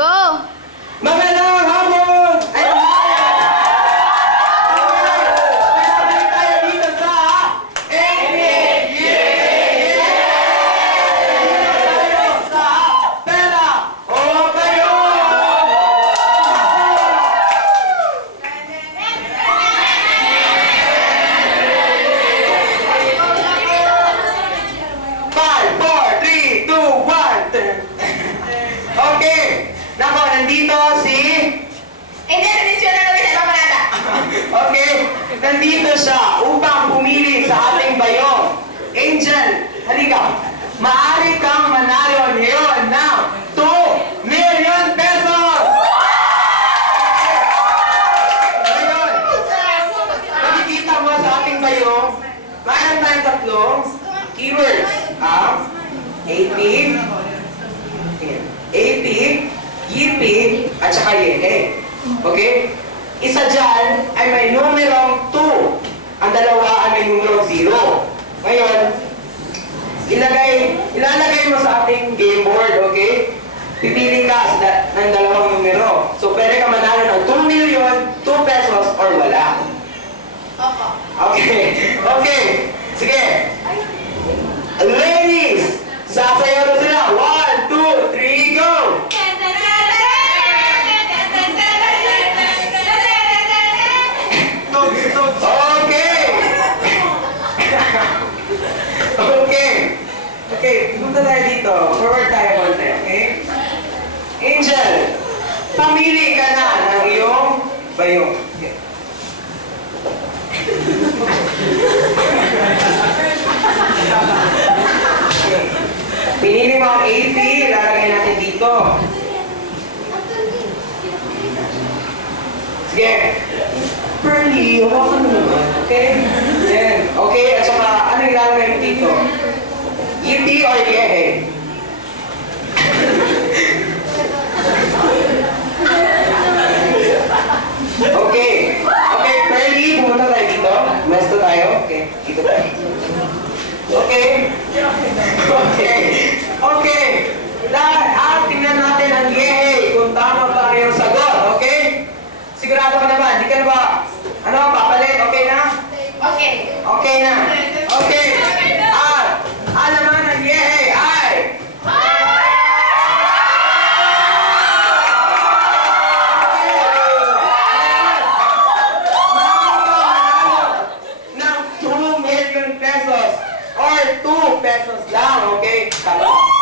go! Nandito siya upang pumili sa ating bayo. Angel, halika. Maaari kang manalo ngayon ng 2 million pesos! Ngayon, nakikita mo sa ating bayo, mayroon tayong tatlong keywords. Ah, AP, AP, YP, at saka YE. Okay? Isa dyan ay may numerong 2. Ang dalawa ay may numerong 0. Ngayon, ilagay, ilalagay mo sa ating game board, okay? Pipili ka sa, ng dalawang numero. So, pwede ka manalo ng 2 million, 2 pesos, or wala. Okay. Okay. Sige. Ladies, sasayaw na sila. 1, 2, 3, Okay. Pinili mo ang AP, lalagay natin dito. Sige. Pearly, hawakan mo naman. Okay? Yan. Okay, at saka, ano yung lalagay mo dito? EP or yehe? Okay. Okay, Pearly, pumunta tayo dito. Mesto tayo. Okay, dito tayo. Okay? Okay. Okay. Lahat, at tingnan natin ang yehe kung tama ba yung sagot. Okay? Sigurado ka na ba? Ano, papalit? Okay na? Okay. Okay na. Okay. At, ang naman ng yehe ay... ng 2 million pesos or 2 pesos lang, okay? Tama.